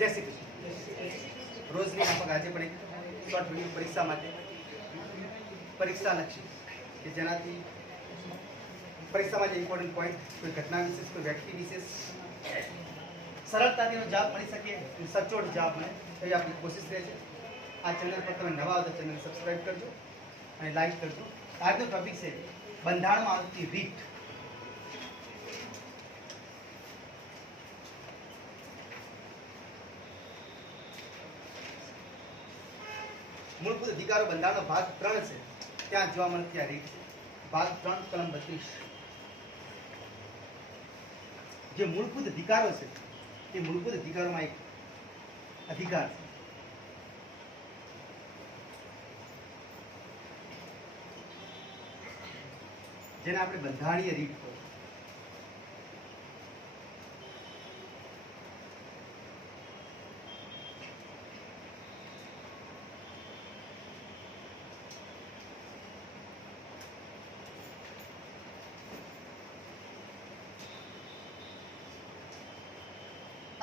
जय श्री कृष्ण। रोजनी आपक आज पण एक शॉर्ट वीडियो परीक्षा माटे परीक्षा लक्षी કે જેનાથી પરીક્ષામાં જે ઇમ્પોર્ટન્ટ પોઈન્ટ કોઈ ઘટના વિશેષ કોઈ વ્યક્તિ વિશેષ સરળતાથી જવાબ મળી શકે સચોટ જવાબ મળે એવી આપણી કોશિશ રહે છે। આ ચેનલ પર તમે નવા હો તો ચેનલ સબસ્ક્રાઇબ કરજો અને લાઈક કરજો। આજનો ટોપિક છે બંધારણમાં આવતી રીત। मूलभूत अधिकारों बंधारण भाग 3 से त्या जोवा मळती आ रीत भाग 3 कलम 32 जो मूलभूत अधिकारों से ये मूलभूत अधिकारों में एक अधिकार है जेने आपणे बंधारणीय रीत कहो।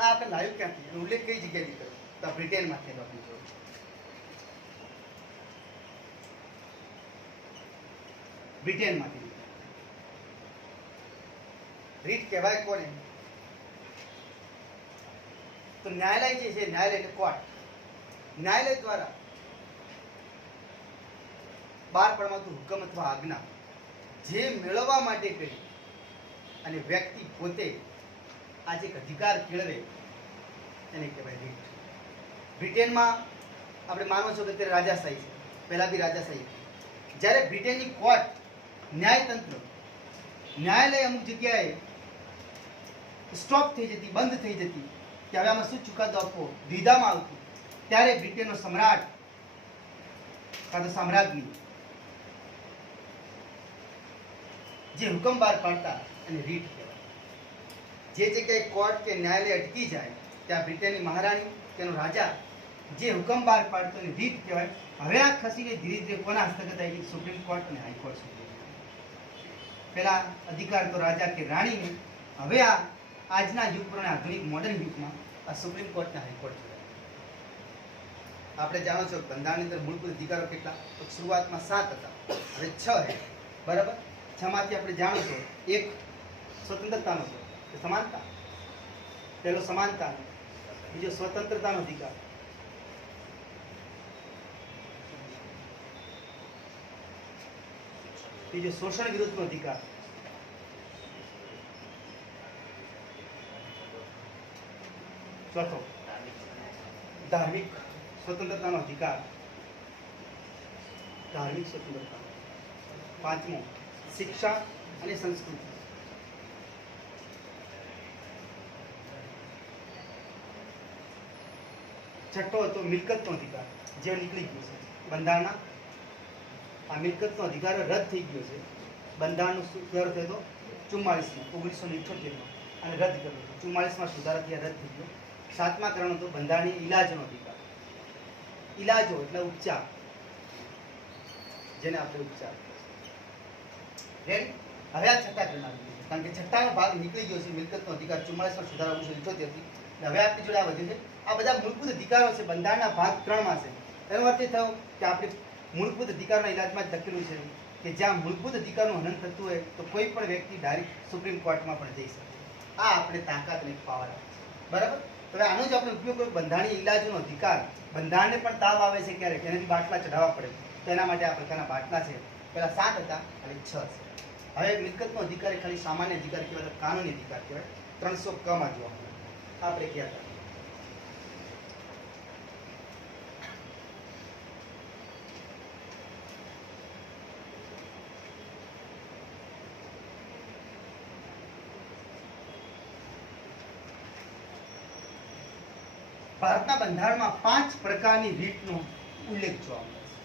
आपने लाइव क्या उल्लेख कई जगह करो तो ब्रिटेन में थेलो आपनी जो ब्रिटेन में रीट कहवाय कोने तो न्यायालय जे छे न्यायालय એટલે કોર્ટ न्यायालय द्वारा બહાર પડાતું હુકમ અથવા આજ્ઞા જે મેળવવા માટે કરી અને વ્યક્તિ પોતે आज एक अधिकार केळवे એને કહેવાય રીટ। બ્રિટેનમાં આપણે માનો છો કે અત્યારે રાજાશાહી છે, પહેલા બી રાજાશાહી હતી। જ્યારે બ્રિટેનની કોર્ટ ન્યાયતંત્ર ન્યાયાલય અમુક જગ્યાએ સ્ટોપ થઈ જતી, બંધ થઈ જતી કે હવે આમાં શું ચુકાદો આપવો દીધામાં આવતું, ત્યારે બ્રિટેનનો સમ્રાટ કાં તો સામ્રાજ્ઞી જે હુકમ બહાર પાડતા અને રીટ જે જગ્યાએ કોર્ટ કે ન્યાયાલય અટકી જાય ત્યાં બ્રિટેનની મહારાણી તેનો રાજા જે હુકમ બહાર પાડતો ને રીત કહેવાય। હવે આ ખસીને ધીરે ધીરે કોના હસ્તગત આવી ગઈ? સુપ્રીમ કોર્ટ ને હાઈકોર્ટ સુધી। પહેલા અધિકાર તો રાજા કે રાણીને, હવે આ આજના યુગ પ્રમાણે આધુનિક મોડર્ન યુગમાં આ સુપ્રીમ કોર્ટ ને હાઈકોર્ટ જોડાય। આપણે જાણો છો બંધારણની અંદર મૂળભૂત અધિકારો કેટલા? તો શરૂઆતમાં 7 હતા, હવે 6 છે, બરાબર। 6 માંથી આપણે જાણો છો એક સ્વતંત્રતાનો છે, समानता, पहलो समानता, बीजो स्वतंत्रता नो अधिकार, बीजो शोषण विरुद्ध नो अधिकार, चौथो धार्मिक स्वतंत्रता नो अधिकार, धार्मिक स्वतंत्रता, पांचमो शिक्षा और संस्कृति, छठो तो मिलकत नो अधिकार जे निकली गयो छे बंधारणना आ मिलकत नो अधिकार रद्द थई गयो छे। बंधारणनो सुधारो थयो तो 44 में 1978 में અને રદ કર્યો 44 માં સુધારાથી રદ થઈ ગયો। સાતમા કરારનો તો બંધારણીય ઇલાજનો અધિકાર, ઇલાજો એટલે ઉપચાર, જેને આપણે ઉપચાર હવે આ છઠ્ઠા કરાર આવી ગયો કારણ કે છઠ્ઠાનો ભાગ નીકળી ગયો છે મિલકતનો અધિકાર 44 માં સુધારા 1978 થી। હવે આપણી જોડે આ વધ્યું છે આ બધા મૂળભૂત અધિકારો છે બંધારણના ભાગ 3 માં છે। એનો અર્થ એ થયો કે આપણે મૂળભૂત અધિકારના ઇલાજમાં જ લખેલું છે કે જ્યાં મૂળભૂત અધિકારનું હનન થતું હોય તો કોઈ પણ વ્યક્તિ ડાયરેક્ટ સુપ્રીમ કોર્ટમાં પણ જઈ શકે। આ આપણે તાકાત અને પાવર આપે છે, બરાબર। તો આનો જ આપણે ઉપયોગ કર્યો બંધારણીય ઇલાજનો અધિકાર। બંધારણને પણ તાવ આવે છે ક્યારેક એનાથી બાટલા ચઢાવવા પડે તો એના માટે આ પ્રકારના બાટલા છે। પહેલા 7 હતા અને 6 છે। હવે મિલકતનો અધિકાર એ ખાલી સામાન્ય અધિકાર કહેવાય, કાનૂની અધિકાર કહેવાય। 300 ક માં જોવા મળે આપણે ક્યાં હતા भारतना बंधारणमां 5 प्रकारनी रीतनो उल्लेख जोवा मळे छे।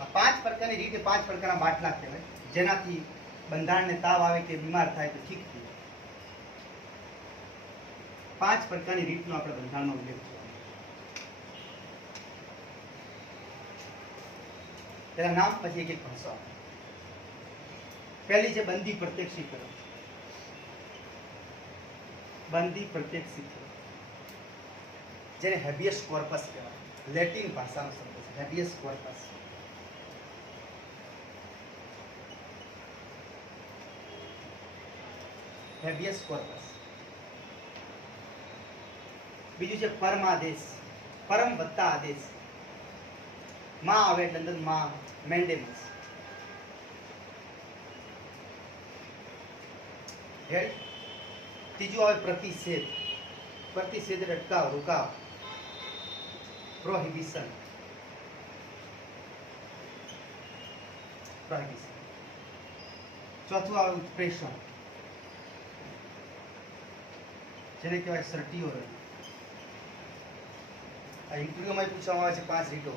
आ 5 प्रकारनी रीत ए 5 प्रकारना बाटला कहेवाय जेनाथी बंधारणने ताव आवे के बीमार थाय तो ठीक थई जाय। 5 प्रकारनी रीतनो आपणे बंधारणनो उल्लेख जोवा मळे। तेना नाम पछी एक भणशो। पहली छे बंदी प्रत्यक्षीकरण। बंदी प्रत्यक्षीकरण જેને હેબિયસ કોર્પસ કહેવાય. લેટિન ભાષાનો શબ્દ છે હેબિયસ કોર્પસ. Habeas corpus. બીજું છે પરમાદેશ. પરમ વત્તા આદેશ. માં આવે એટલે અંદર માં મેન્ડેમસ. ત્રીજું આવે પ્રતિષેધ. પ્રતિષેધ એટલે અટકાવ, રોકાવ, પ્રોહિબિશન. પ્રોહિબિશન. ચોથું આવે ઉત્પ્રેષણ, જેને કહેવાય સર્ટિયોરલ. આ ઇન્ટરવ્યુમાં પૂછવામાં આવે છે 5 રીતો.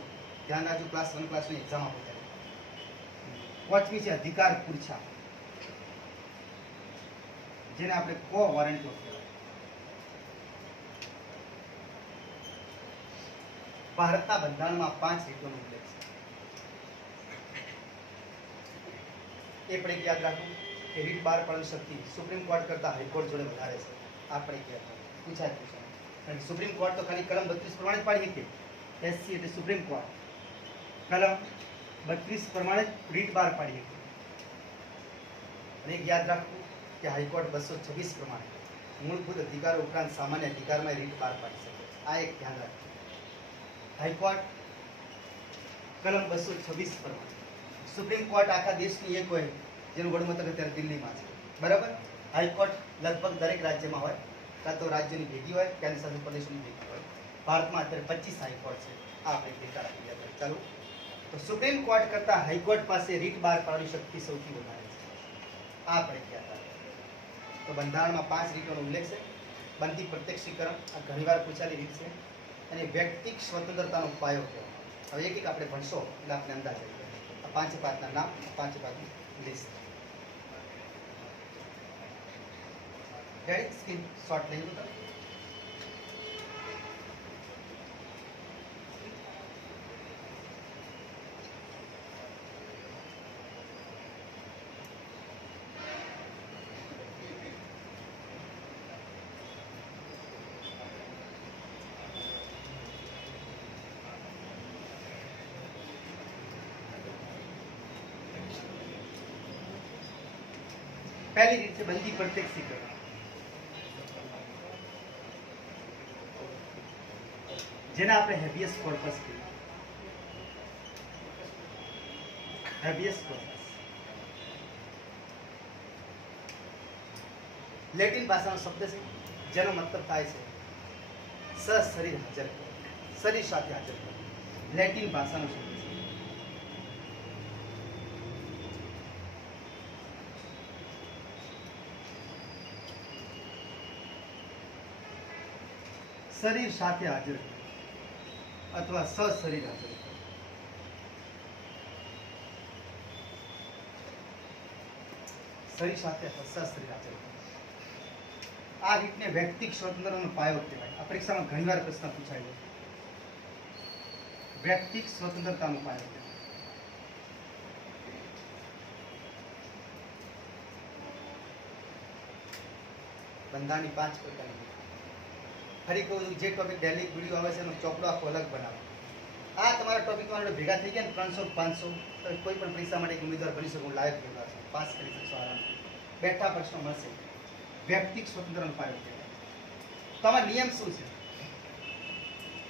ધ્યાન રાખજો, ક્લાસ 1 ક્લાસની એક્ઝામ આપો ત્યારે. પાંચમી છે અધિકાર પૂરછા, જેને આપણે કો વોરંટો કહેવાય. ભારતના બંધારણમાં 5 રીતોનો ઉલ્લેખ છે. એ પણ એક યાદ રાખવું કે રીટ બહાર પાડવાની શક્તિ સુપ્રીમ કોર્ટ કરતા હાઈકોર્ટ જોડે વધારે છે. આપણે યાદ રાખવું, પૂછાય. કારણ કે સુપ્રીમ કોર્ટ તો ખાલી કલમ 32 પ્રમાણે જ પાડી શકે. એસસી એટલે સુપ્રીમ કોર્ટ કલમ 32 પ્રમાણે જ રીટ બહાર પાડી શકે. અને એક યાદ રાખવું કે હાઈકોર્ટ 226 પ્રમાણે મૂળભૂત અધિકારો ઉપરાંત સામાન્ય અધિકારમાં રીટ બહાર પાડી શકે. આ એક ધ્યાન રાખવું. હાઈકોર્ટ કલમ 226 પ્રમાણે. સુપ્રીમ કોર્ટ આખા દેશની એક હોય, જેનું વડમથક અત્યારે દિલ્હીમાં છે. બરાબર. હાઈકોર્ટ લગભગ દરેક રાજ્યમાં હોય, કાં તો રાજ્યની ભેગી હોય, કેન્દ્ર શાસિત પ્રદેશની ભેગી હોય. ભારતમાં અત્યારે 25 હાઈકોર્ટ છે. આ આપણે ડેટા રાખી યાદ. ચાલો, તો સુપ્રીમ કોર્ટ કરતા હાઈકોર્ટ પાસે રીટ બહાર પાડવાની શક્તિ સૌથી વધારે છે. આ આપણે યાદ રાખીએ. તો બંધારણમાં 5 રીતોનો ઉલ્લેખ છે. બંધી પ્રત્યક્ષીકરણ આ ઘણીવાર પૂછાયેલી રીત છે. અને વ્યક્તિક સ્વતંત્રતાનો પાયો કહેવાય. હવે એક એક આપણે ભણશો એટલે આપણે અંદાજ આવી જાય. આ 5 વાતના નામ, 5 વાતની લિસ્ટ. રેડી? સ્ક્રીન શોટ લઈ લો તમે. પહેલી રીત છે બંધી પ્રત્યક્ષીકરણ. જેને આપણે હેબિયસ કોર્પસ કહીએ. હેબિયસ કોર્પસ લેટિન ભાષાનો શબ્દ છે, જેનો મતલબ થાય છે સશરીર હાજર કરવું, શરીર સાથે હાજર કરવું. લેટિન ભાષાનો શબ્દ છે. શરીર સાથે હાજર અથવા સશરીર હાજર. શરીર સાથે અથવા સશરીર હાજર. આ રીતને વ્યક્તિક સ્વતંત્રતાનો પાયો કહેવાય. આ પરીક્ષામાં ઘણીવાર પ્રશ્ન પૂછાય છે. વ્યક્તિક સ્વતંત્રતાનો પાયો કહેવાય. બંધારણની 5 પ્રકારની. ફરી કહું, જે ટોપિક ડેલી વિડીયો આવે છે એનો ચોપડો આખો અલગ બનાવો. આ તમારા ટોપિકમાં ભેગા થઈ ગયા ને 300 500 તો કોઈ પણ પરીક્ષા માટે એક ઉમેદવાર બની શકો. લાયક ઉમેદવાર છે, પાસ કરી શકશો આરામથી. બેઠા પ્રશ્નો મળશે. વ્યક્તિક સ્વતંત્રનો પાયો કહેવાય. તો આમાં નિયમ શું છે?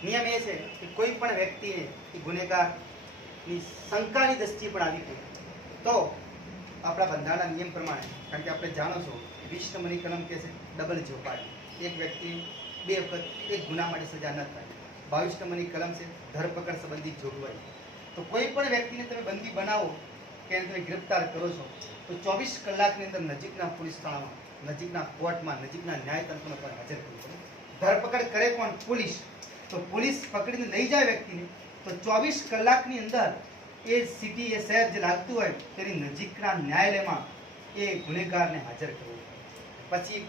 નિયમ એ છે કે કોઈ પણ વ્યક્તિને ગુનેગારની શંકાની દ્રષ્ટિએ પણ આવી હોય તો આપણા બંધારણના નિયમ પ્રમાણે, કારણ કે આપણે જાણો છો 20 નંબરની કલમ કહે છે ડબલ ઝોપાડી. એક વ્યક્તિ 2 વખત એક ગુના માટે સજા ન થાય. 22 નંબરની કલમ છે ધરપકડ સંબંધિત જોગવાઈ. તો કોઈ પણ વ્યક્તિને તમે બંદી બનાવો કે તમે ગ્રેપ્તાર કરો છો તો 24 કલાકની અંદર નજીકના પોલીસ થાણામાં, નજીકના કોર્ટમાં, નજીકના ન્યાયતંત્રમાં પર હાજર કરવું પડે. ધરપકડ કરે કોણ? પોલીસ. તો પોલીસ પકડીને લઈ જાય વ્યક્તિને તો 24 કલાકની અંદર એ સિટી, એ શહેર જે લાગતું હોય તેની નજીકના ન્યાયાલયમાં એ ગુનેગારને હાજર કરવું. પછી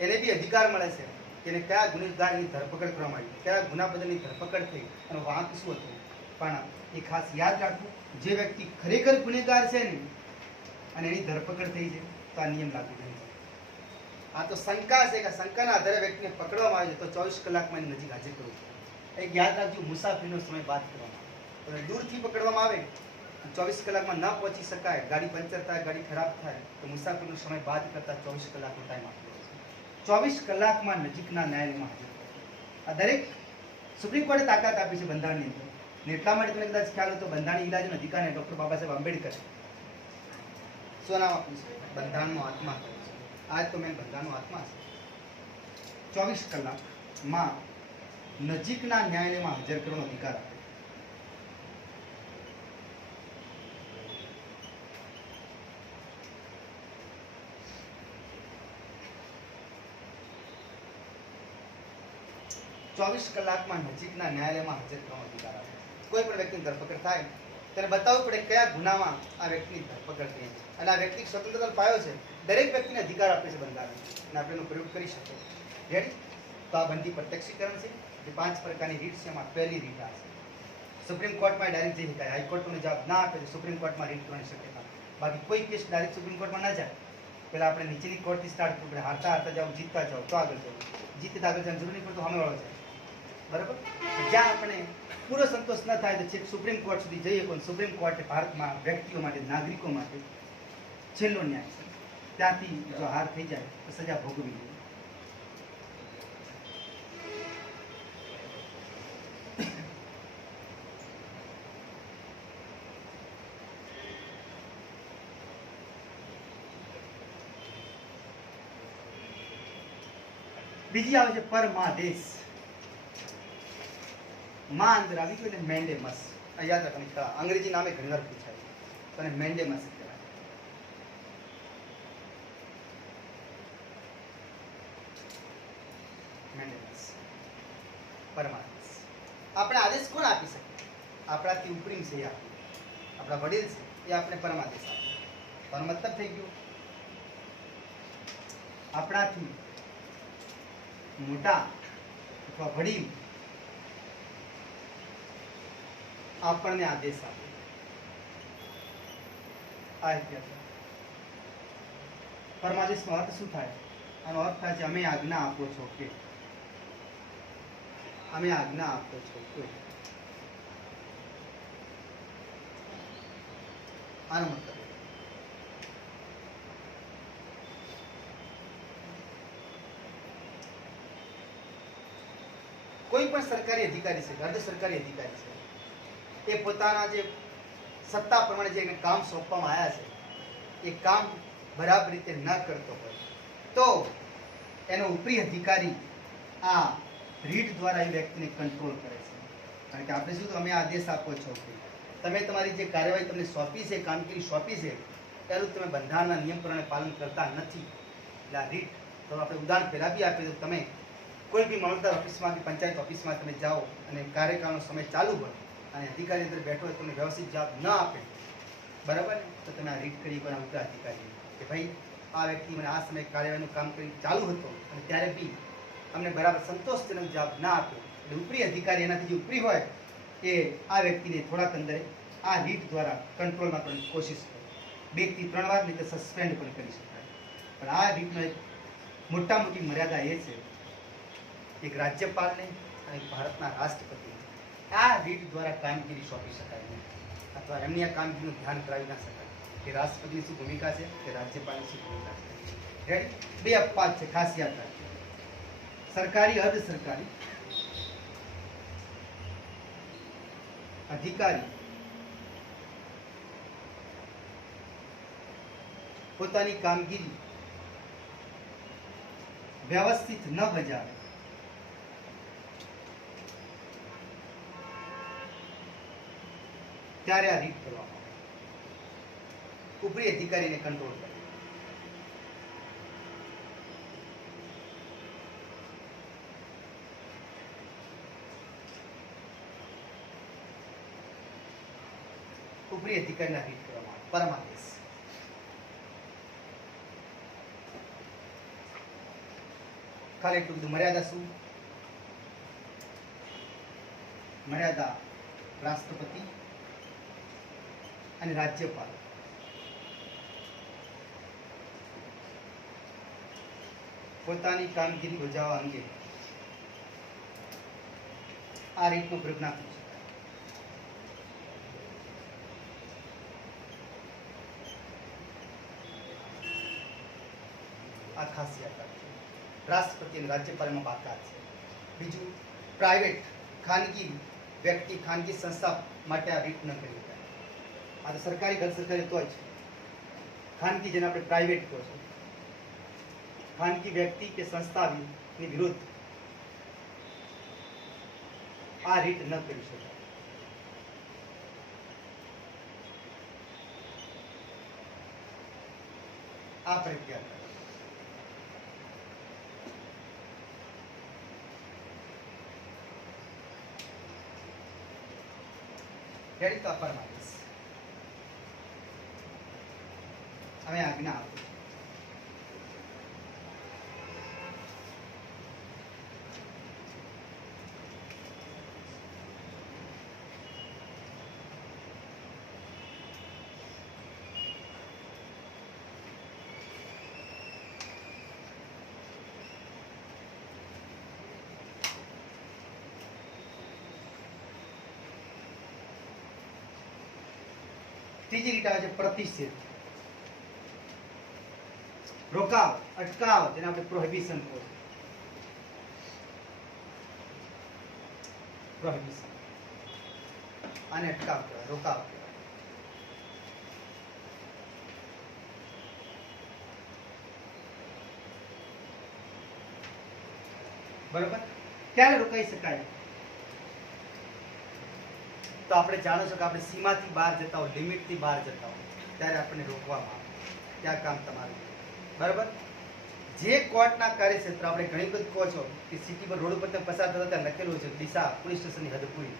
એને બી અધિકાર મળે છે કે એને કયા ગુનેગારની ધરપકડ કરવામાં આવી, કયા ગુના બદલની ધરપકડ થઈ અને વાંક શું હતું. પણ એ ખાસ યાદ રાખવું, જે વ્યક્તિ ખરેખર ગુનેગાર છે ને અને એની ધરપકડ થઈ છે તો આ નિયમ લાગુ નહીં. આ તો શંકા છે કે શંકાના આધારે વ્યક્તિને પકડવામાં આવે છે તો 24 કલાકમાં એની નજીક હાજર કરવું. એક યાદ રાખજો, મુસાફરીનો સમય બાદ કરવામાં આવે. દૂરથી પકડવામાં આવે 24 કલાકમાં ન પહોંચી શકાય, ગાડી પંચર થાય, ગાડી ખરાબ થાય, તો મુસાફરીનો સમય બાદ કરતા 24 કલાકનો ટાઈમ આપેલો છે. 24 કલાકમાં નજીકના ન્યાયાલયમાં હાજર થવું. આ દરેક સુપ્રીમ કોર્ટે તાકાત આપી છે બંધારણની અંદર. ને એટલા માટે તમને કદાચ ખ્યાલ હોય તો બંધારણની ઇલાજનો અધિકારને ડૉક્ટર બાબા સાહેબ આંબેડકર શું નામ આપ્યું છે? બંધારણનો આત્મા કહ્યું છે. આ તો મેં બંધારણનો આત્મા છે. 24 કલાકમાં નજીકના ન્યાયાલયમાં હાજર કરવાનો અધિકાર આપે. ચોવીસ કલાકમાં નજીકના ન્યાયાલયમાં હાજર કરવાનો અધિકાર આપે. કોઈ પણ વ્યક્તિની ધરપકડ થાય તેને બતાવવું પડે કયા ગુનામાં આ વ્યક્તિની ધરપકડ થઈ છે અને આ વ્યક્તિ સ્વતંત્રતા પાયો છે. દરેક વ્યક્તિને અધિકાર આપે છે બંધારણ અને આપણે એનો પ્રયોગ કરી શકીએ. રેડી? તો આ બંધી પ્રત્યક્ષીકરણ છે. જે 5 પ્રકારની રીત છે, એમાં પહેલી રીત આ છે. સુપ્રીમ કોર્ટમાં ડાયરેક્ટ જઈ શકાય. હાઈકોર્ટનો જવાબ ના આપે તો સુપ્રીમ કોર્ટમાં રીટ કરવાની શક્યતા. બાકી કોઈ કેસ ડાયરેક્ટ સુપ્રીમ કોર્ટમાં ના જાય. પહેલાં આપણે નીચેની કોર્ટથી સ્ટાર્ટ કરવું પડે. હારતા હારતા જાઓ, જીતતા જાઓ તો આગળ જવું. જીતે આગળ જવાની જરૂર નહીં પડતો, સામેવાળો છે. બરાબર? જ્યાં આપણે પૂરો સંતોષ ન થાય તો છેક સુપ્રીમ કોર્ટ સુધી જઈએ. પણ સુપ્રીમ કોર્ટ ભારતમાં વ્યક્તિઓ માટે, નાગરિકો માટે છેલ્લો ન્યાય છે. ત્યાંથી જો હાર થઈ જાય તો સજા ભોગવવી જોઈએ. બીજી આવે છે પરમાદેશ. માં અંદર આવી ગયું એટલે મેન્ડેમસ. યાદ રાખવાની, અંગ્રેજી નામે ઘણી વાર પૂછાય છે અને મેન્ડેમસ કહેવાય. મેન્ડેમસ, પરમાદેશ. આપણે આદેશ કોણ આપી શકીએ? આપણાથી ઉપરી છે, આપણા વડીલ છે, એ આપણે પરમાદેશ આપે. તો મતલબ થઈ ગયું, આપણાથી મોટા અથવા વડીલ આપણને આદેશ આપે. આ રીતે પરમાદેશનો અર્થ શું થાય? આનો અર્થ થાય છે અમે આજ્ઞા આપો છો કે, અમે આજ્ઞા આપો છો કે. આનો મતલબ કોઈ પણ સરકારી અધિકારી છે, અર્ધ સરકારી અધિકારી છે, એ પોતાના જે સત્તા પ્રમાણે જે કામ સોંપવામાં આવ્યા છે એ કામ બરાબર રીતે ન કરતો હોય તો એનો ઉપરી અધિકારી આ રીટ દ્વારા એ વ્યક્તિને કંટ્રોલ કરે છે. કારણ કે આપણે શું, તમે આદેશ આપો છો કે તમે તમારી જે કાર્યવાહી તમને સોંપી છે, કામગીરી સોંપી છે, એનું તમે બંધારણના નિયમ પ્રમાણે પાલન કરતા નથી. એટલે આ રીટ તો આપણે ઉદાહરણ પહેલાં બી આપીએ તો તમે કોઈ બી મામલતદાર ઓફિસમાં કે પંચાયત ઓફિસમાં તમે જાઓ અને કાર્યકાળનો સમય ચાલુ હોય અને અધિકારી અંદર બેઠો હોય, તમને વ્યવસ્થિત જવાબ ન આપે, બરાબર, તો તમે આ રીટ કરી કોના ઉપરા અધિકારી કે ભાઈ આ વ્યક્તિ મને આ સમયે કાર્યવાહીનું કામ કરી ચાલુ હતો અને ત્યારે બી અમને બરાબર સંતોષજનક જવાબ ના આપ્યો. એટલે ઉપરી અધિકારી એનાથી જે ઉપરી હોય એ આ વ્યક્તિને થોડાક અંદર આ રીટ દ્વારા કંટ્રોલમાં કરવાની કોશિશ કરે. 2 થી 3 વાર નહીં તો સસ્પેન્ડ પણ કરી શકાય. પણ આ રીતનો એક મોટા મોટી મર્યાદા એ છે, એક રાજ્યપાલને અને એક ભારતના રાષ્ટ્રપતિને આ રીટ દ્વારા કામગીરી સોંપી શકાય નહીં, અથવા એમની આ કામગીરીનું ધ્યાન કરાવી ના શકાય કે રાષ્ટ્રપતિની શું ભૂમિકા છે કે રાજ્યપાલની શું ભૂમિકા છે. રેડી? 2 અપવાદ છે, ખાસ યાદ રાખજો. સરકારી, અર્ધ સરકારી અધિકારી પોતાની કામગીરી વ્યવસ્થિત ન બજાવે ત્યારે આ રીટ કરવામાં આવે. ઉપરી અધિકારીને કંટ્રોલ કરે. ઉપરી અધિકારીના રીટ કરવામાં આવે. પરમાદેશ. ખાલી એટલું બધું. મર્યાદા શું? મર્યાદા રાષ્ટ્રપતિ અને રાજ્યપાલ પોતાની કામગીરી બજાવવા અંગે આ રીતનો પ્રયોગ ના કરી શકાય. આ ખાસિયત છે. રાષ્ટ્રપતિ અને રાજ્યપાલમાં બાકાત છે. બીજું, પ્રાઇવેટ ખાનગી વ્યક્તિ ખાનગી સંસ્થા માટે આ રીત ન કરી શકાય. આ તો સરકારી ગેર સરકારી તો જ ખાનગી, જેને આપણે પ્રાઇવેટ કહો છો, ખાનગી વ્યક્તિ કે સંસ્થાની વિરુદ્ધ આ રીત ન કરી શકાય. આ પ્રક્રિયા કરે. રેડી? તો અપર માઇનસ હવે આજ્ઞા આપો. ત્રીજી રીત આવે છે પ્રતિષેધ. રોકાવ, અટકાવ, જેને આપણે પ્રોહિબિશન કહો છો. પ્રોહિબિશન આને અટકાવ કહેવાય, રોકાવ કહેવાય. બરોબર? ક્યારે રોકાઈ શકાય? તો આપણે જાણો છો કે આપણે સીમાથી બહાર જતા હોય, લિમિટથી બહાર જતા હોય, ત્યારે આપણને રોકવામાં આવે. ત્યાં કામ તમારું. બરાબર? જે કોર્ટના કાર્યક્ષેત્ર, આપણે ઘણી વખત કહો છો કે સિટી પર રોડ ઉપર તમે પસાર થતા ત્યાં લખેલું છે ડીસા પોલીસ સ્ટેશનની હદ પૂરી,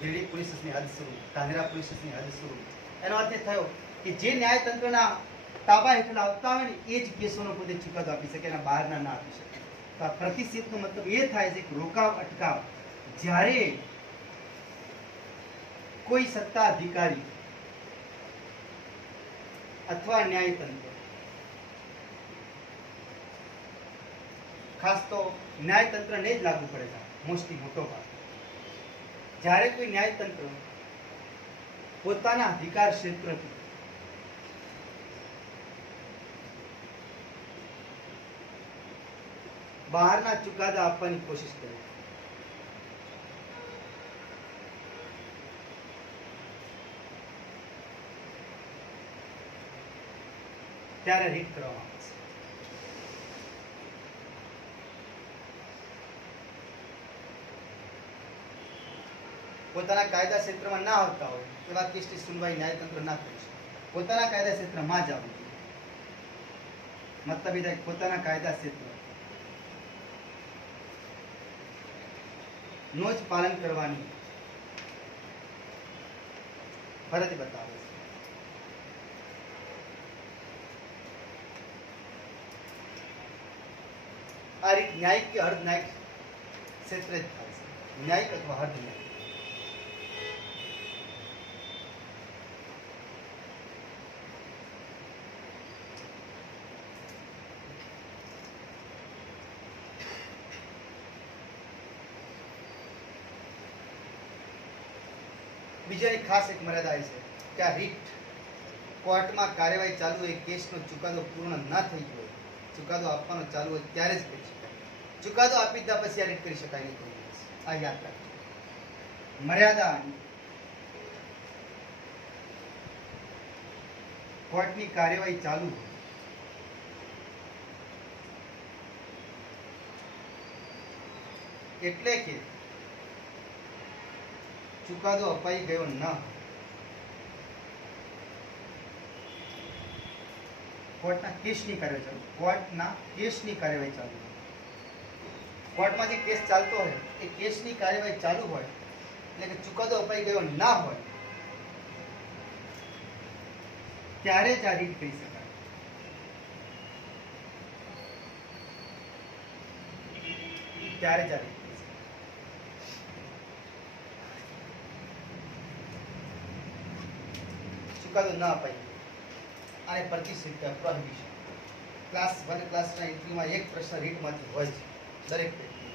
ગીરડી પોલીસ સ્ટેશનની હદ શરૂ, ધાનેરા પોલીસ સ્ટેશનની હદ શરૂ. એનો અર્થ એ થયો કે જે ન્યાયતંત્રના તાબા હેઠળ આવતા હોય ને એ જ કેસોનો પોતે ચુકાદો આપી શકે, એના બહારના ના આપી શકે. તો આ પ્રતિષેધનો મતલબ એ થાય છે કે રોકાવ, અટકાવ. જ્યારે કોઈ સત્તા અધિકારી અથવા ન્યાયતંત્ર, ખાસ તો ન્યાયતંત્રને જ લાગુ પડે છે મોસ્ટલી મોટો ભાગ, જ્યારે કોઈ ન્યાયતંત્ર પોતાના અધિકાર ક્ષેત્રથી બહારના ચુકાદા આપવાની કોશિશ કરે, ત્યારે રીટ કરવામાં આવે છે. પોતાના કાયદા ક્ષેત્રમાં ના આવતા હોય એવા કેસની સુનવાઈ ન્યાયતંત્ર ના કરી શકે. પોતાના કાયદા ક્ષેત્રમાં જ આવવું જોઈએ. મતલબ એ પોતાના કાયદા ક્ષેત્ર નો જ પાલન કરવાની ફરજ બતાવે છે. આ રીત ન્યાયિક કે અર્ધ ન્યાયિક ક્ષેત્રે જ થાય છે. ન્યાયિક અથવા અર્ધ ન્યાયિક. બીજાની ખાસ એક મર્યાદા એ છે કે આ રીટ કોર્ટમાં કાર્યવાહી ચાલુ હોય, કેસનો ચુકાદો પૂર્ણ ન થઈ ગયો, ચુકાદો આપવાનો ચાલુ હોય ત્યારે જ કરી શકાય. ચુકાદો આપી દીધા પછી આ રીટ કરી શકાય નહીં. આ યાદ રાખજો. મર્યાદા કોર્ટની કાર્યવાહી ચાલુ હોય એટલે કે ચુકાદો અપાઈ ગયો ન, કોર્ટના કેસની કાર્યવાહી ચાલુ, કોર્ટના કેસની કાર્યવાહી ચાલુ, કોર્ટમાં જે કેસ ચાલતો હોય એ કેસની કાર્યવાહી ચાલુ હોય એટલે કે ચુકાદો અપાઈ ગયો ના હોય ત્યારે જ આ રીટ કરી શકાય. ત્યારે જ આ રીટ કરી શકાય. ચુકાદો ના અપાઈ આને પ્રતિષેધ પ્રોહિબિશન. ક્લાસ 1 ક્લાસના ઇન્ટરવ્યુમાં એક પ્રશ્ન રીટમાંથી હોય છે દરેક વ્યક્તિ.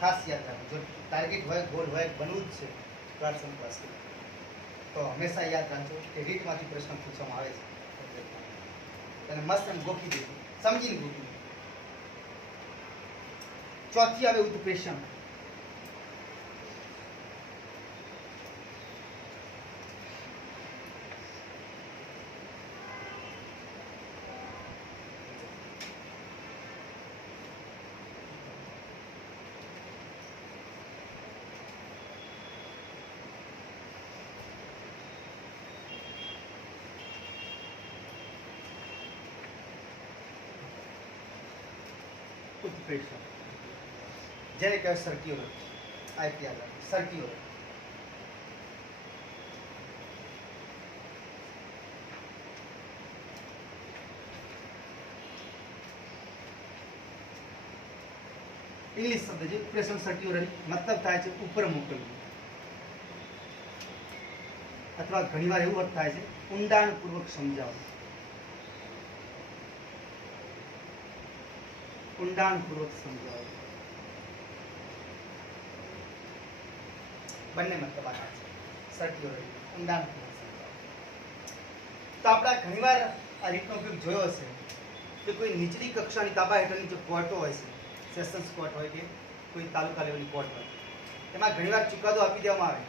खास याद રાખો જો ટાર્ગેટ હોય ગોલ હોય બનવું જ છે પ્રાર્થના ક્લાસ તો હંમેશા યાદ રાખજો કે રીટમાંથી પ્રશ્ન પૂછવામાં આવે છે અને મસ્ત એમ ગોખી દીધું સમજીને ગોખી ચોથી આવે ઉત્પ્રેષણ ઉત્પ્રેષણ જેને કહેવાય સર્ક્યુલર આ એક યાદ રાખો સર્ક્યુલર इंग्लिश शब्द છે ઉત્પ્રેષણ સર્ક્યુલર મતલબ થાય છે ઉપર મોકલવું અથવા ઘણીવાર એવું અર્થ થાય છે ઊંડાણપૂર્વક સમજાવવું ઊંડાણપૂર્વક સમજાવવું બંને મતલબ આ છે સર્ક્યુલર ઊંડાણપૂર્વક સમજાવવું તો આપણે ઘણીવાર આ રીતનો ઉપયોગ જોયો હશે કે કોઈ નીચલી કક્ષાની તાબા હેઠળની જે કોર્ટો હોય છે સેશન્સ કોર્ટ હોય કે કોઈ તાલુકા લેવલની કોર્ટ હોય એમાં ઘણીવાર ચુકાદો આપી દેવામાં આવે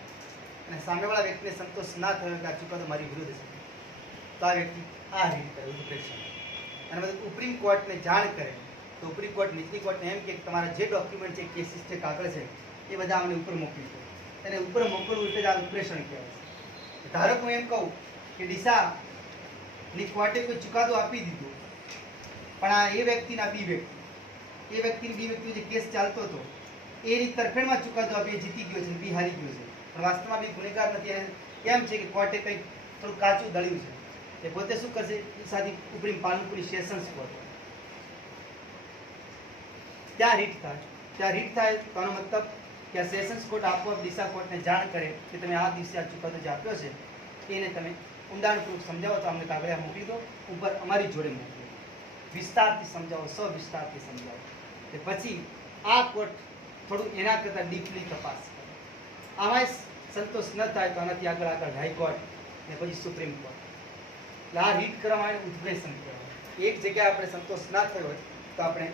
અને સામેવાળા વ્યક્તિને સંતોષ ના થયો કે આ ચુકાદો મારી વિરુદ્ધ છે તો આ વ્યક્તિ આ રીત કરે ઉત્પ્રેષણ અને મતલબ ઉપરી કોર્ટને જાણ કરે તો ઉપરી કોર્ટ નીચલી કોર્ટને એમ કે તમારા જે ડોક્યુમેન્ટ છે કેસીસ છે કાગળ છે એ બધા અમને ઉપર મોકલી દો અને ઉપર મોકલવું એટલે જ આ ઉત્પ્રેષણ કહેવાય છે ધારો કે હું એમ કહું કે ડીસાની કોર્ટે કોઈ ચુકાદો આપી દીધો પણ આ એ વ્યક્તિના બી વ્યક્તિ એ વ્યક્તિની બી વ્યક્તિનો જે કેસ ચાલતો હતો એની તરફેણમાં ચુકાદો આપી જીતી ગયો છે બી હારી ગયો છે પણ વાસ્તવમાં બી ગુનેગાર નથી અને એમ છે કે કોર્ટે કંઈક થોડું કાચું દળ્યું છે એ પોતે શું કરશે એ સાથી ઉપરી પાલનપુરી સેશન્સ કોર્ટ ત્યાં રીટ થાય તો આનો મતલબ કે આ સેશન્સ કોર્ટ આપોઆપ ડીસા કોર્ટને જાણ કરે કે તમે આ દિવસે આ ચુકાદો જે આપ્યો છે એને તમે ઊંડાણપૂર્વક સમજાવો તો અમને કાગળિયા મોકલી દો ઉપર અમારી જોડે મોકલી દો વિસ્તારથી સમજાવો સવિસ્તારથી સમજાવો કે પછી આ કોર્ટ થોડું એના કરતાં ડીપલી તપાસ કરે આમાં સંતોષ ન થાય તો આનાથી આગળ હાઈકોર્ટ ને પછી સુપ્રીમ કોર્ટ એટલે આ રીટ કરવામાં આવે ઉત્પ્રેષણ કહેવાય એક જગ્યાએ આપણે સંતોષ ના થયો હોય તો આપણે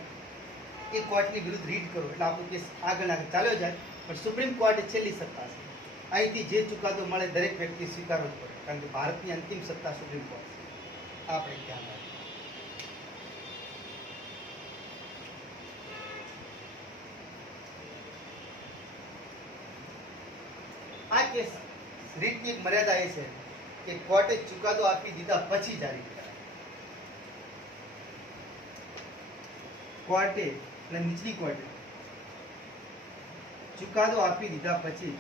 એ કોર્ટની વિરુદ્ધ રીટ કરો એટલે આપણો કેસ આગળ ચાલ્યો જાય પણ સુપ્રીમ કોર્ટ છેલ્લી સત્તા છે અહીંથી જે ચુકાદો મળે દરેક વ્યક્તિ સ્વીકારવો જ પડે કારણ કે ભારતની અંતિમ સત્તા સુપ્રીમ કોર્ટ છે આપણે ધ્યાન રાખીએ આ કેસ રીતની એક મર્યાદા એ છે કે કોર્ટે ચુકાદો આપી દીધા પછી જારી કરાય કોર્ટે એટલે નીચલી કોર્ટે ચુકાદો આપી દીધા પછી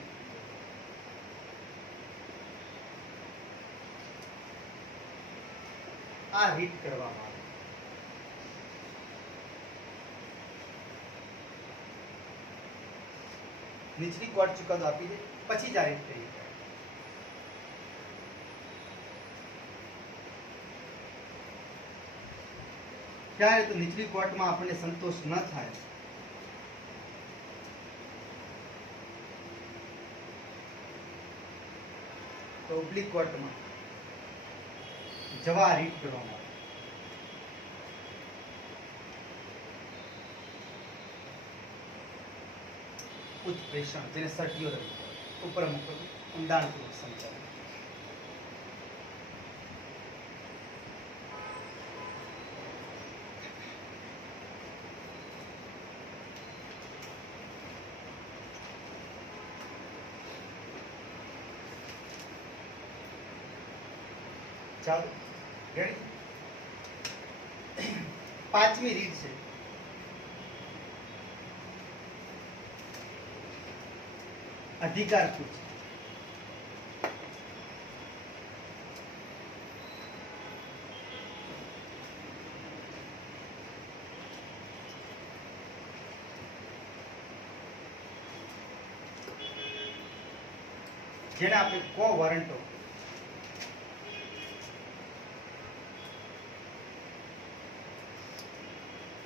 આ રીટ કરવામાં આવે નીચલી કોર્ટ ચુકાદો આપી દે પછી જ આ રીટ કરી ત્યારે તો નીચલી કોર્ટમાં આપણને સંતોષ ન થાય તો ઉપલી કોર્ટમાં જવા રીટ કરવામાં આવે ઉત્પ્રેષણ જેને સર્ક્યુલર ઉપર મૂકવું ઊંડાણપૂર્વક સમજાવવું ચાલો રેડી પાંચમી રીત છે અધિકાર પૂછ જેને આપણે કો વોરંટો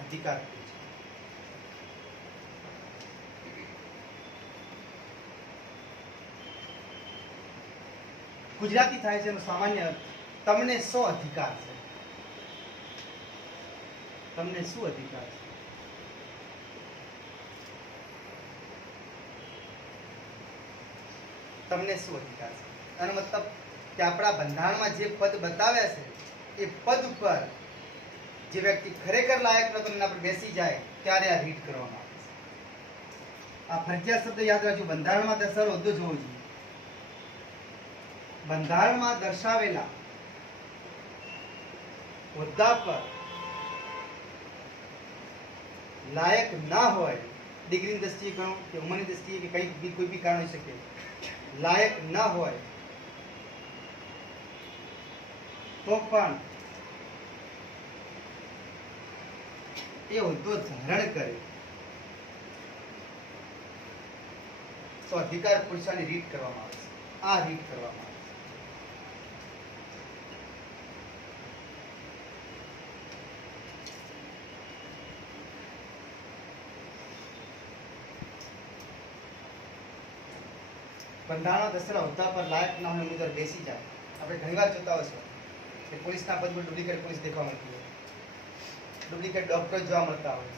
અધિકાર ગુજરાતી થાય છે એનો સામાન્ય અર્થ તમને શો અધિકાર છે? તમને શું અધિકાર છે? તમને શું અધિકાર છે? આનો મતલબ કે આપણા બંધારણમાં જે પદ બતાવ્યા છે એ પદ ઉપર જે વ્યક્તિ ખરેખર લાયક નતો એના પર બેસી જાય ત્યારે આ રીટ કરવામાં આવે છે. આ ફરજિયાત શબ્દ યાદ રાખજો. બંધારણમાં દર્શાવેલો હોદ્દો જોવો જોઈએ. બંધારણમાં દર્શાવેલા હોદ્દા પર લાયક ના હોય, ડિગ્રીની દ્રષ્ટિએ ગણો કે ઉંમરની દ્રષ્ટિએ કે કઈ કોઈ બી કારણ હોઈ શકે, લાયક ના હોય તો પણ એ હોદ્દો ધારણ કરે તો અધિકાર પુરુષાની રીટ કરવામાં આવે છે. આ રીટ કરવામાં આવે છે. બંધારણમાં દર્શાવેલા હોદ્દા પર લાયક ના હોય ઉમેદવાર બેસી જાય. આપણે ઘણીવાર જોતા હોય છે કે પોલીસના પદ પર ડુપ્લિકેટ પોલીસ દેખવા મળતી હોય, ડુપ્લિકેટ ડોક્ટર જોવા મળતા હોય,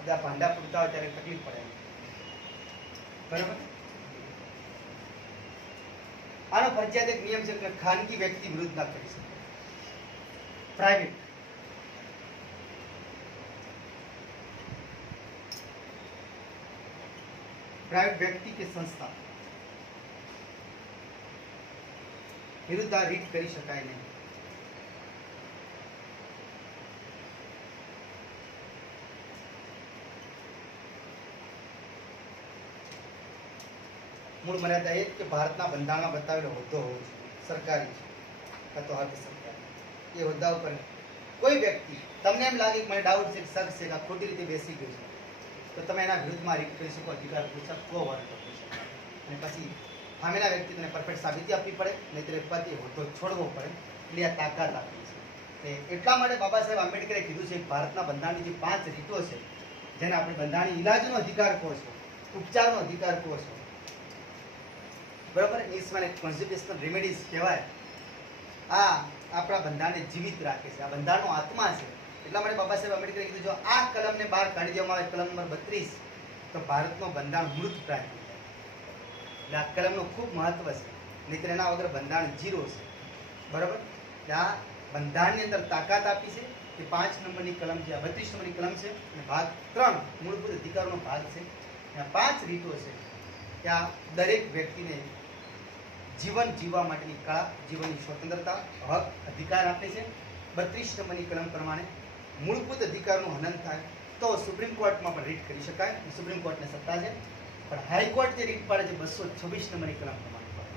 બધા ભાંડા પૂરતા હોય ત્યારે તકલીફ પડે. બરાબર? આનો ફરજિયાત એક નિયમ છે કે ખાનગી વ્યક્તિ વિરુદ્ધ ના કરી શકે. પ્રાઇવેટ વ્યક્તિ કે સંસ્થા વિરુદ્ધ આ રીટ કરી શકાય નહીં. મૂળ મર્યાદા એ કે ભારતના બંધારણમાં બતાવેલો હોદ્દો હોવો જોઈએ, સરકારી છે કાં તો અર્ધ સરકારી. એ હોદ્દા ઉપર કોઈ વ્યક્તિ તમને એમ લાગે કે મને ડાઉટ છે કે શક છે કે ખોટી રીતે બેસી ગયું છે તો તમે એના વિરુદ્ધમાં રીટ કરી શકો, અધિકાર પૂછા કો વર્ગ કરી શકો. અને પછી સામેના વ્યક્તિ તેને પરફેક્ટ સાબિતી આપવી પડે, નહીંતર પદ એ હોદ્દો છોડવો પડે. એટલે આ તાકાત આપી છે. એટલા માટે બાબા સાહેબ આંબેડકરે કીધું છે કે ભારતના બંધારણની જે 5 રીતો છે જેને આપણે બંધારણીય ઇલાજનો અધિકાર કહો છો, ઉપચારનો અધિકાર કહો છો, બરાબર, ઇંગ્લિશમાં કોન્સ્ટિટ્યુશનલ રેમેડીઝ કહેવાય. આ આપણા બંધારણને જીવિત રાખે છે. આ બંધારણનો આત્મા છે. એટલા માટે બાબા સાહેબ આંબેડકરે કીધું જો આ કલમને બહાર કાઢી દેવામાં આવે, કલમ નંબર 32, તો ભારતનો બંધારણ મૃત પ્રાય થઈ જાય. એટલે આ કલમનું ખૂબ મહત્વ છે. નહીંતર એના વગર બંધારણ 0 છે. બરાબર? આ બંધારણની અંદર તાકાત આપી છે કે 5 નંબરની કલમ છે, આ 32 નંબરની કલમ છે અને ભાગ 3 મૂળભૂત અધિકારોનો ભાગ છે. આ 5 રીતો છે કે આ દરેક વ્યક્તિને જીવન જીવવા માટેની કળા, જીવનની સ્વતંત્રતા, હક, અધિકાર આપે છે. 32 નંબરની કલમ પ્રમાણે મૂળભૂત અધિકારનું હનન થાય તો સુપ્રીમ કોર્ટમાં પણ રીટ કરી શકાય. સુપ્રીમ કોર્ટને સત્તા છે, પણ હાઈકોર્ટ જે રીટ પાડે છે 226 નંબરની કલમ પ્રમાણે પાડે.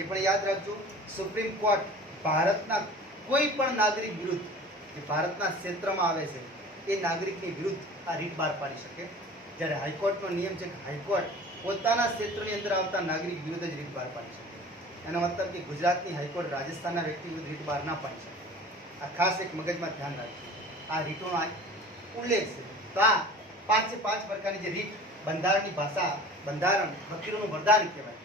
એ પણ યાદ રાખજો, સુપ્રીમ કોર્ટ ભારતના કોઈ પણ નાગરિક વિરુદ્ધ જે ભારતના ક્ષેત્રમાં આવે છે એ નાગરિકની વિરુદ્ધ આ રીટ બહાર પાડી શકે. જ્યારે હાઈકોર્ટનો નિયમ છે કે હાઈકોર્ટ પોતાના ક્ષેત્રની અંદર આવતા નાગરિક વિરુદ્ધ જ રીટ બહાર પાડી શકે. એનો મતલબ કે ગુજરાતની હાઈકોર્ટ રાજસ્થાનના વ્યક્તિ વિરુદ્ધ રીટ બહાર ના પાડી શકે. આ ખાસ એક મગજમાં ધ્યાન રાખજો. આ રીટોનો ઉલ્લેખ છે. તો આ 5 પ્રકારની જે રીટ બંધારણની ભાષા, બંધારણ વકીલોનું વરદાન કહેવાય.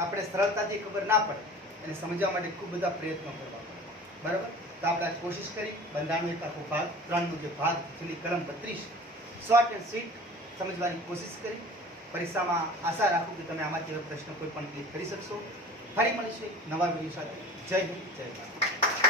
આપણે સરળતાથી ખબર ના પડે એને સમજવા માટે ખૂબ બધા પ્રયત્નો કરવા પડે. બરાબર? તો આપણે આજ કોશિશ કરી બંધારણનો એક આખો ભાગ 3નો જે ભાગ જૂની કલમ 32 શોર્ટ એન્ડ સ્વીટ સમજવાની કોશિશ કરી. પરીક્ષામાં આશા રાખું કે તમે આમાંથી પ્રશ્ન કોઈ પણ ક્લિક કરી શકશો. ફરી મળીશું નવા વિડીયો સાથે. જય હિન્દ, જય ભારત.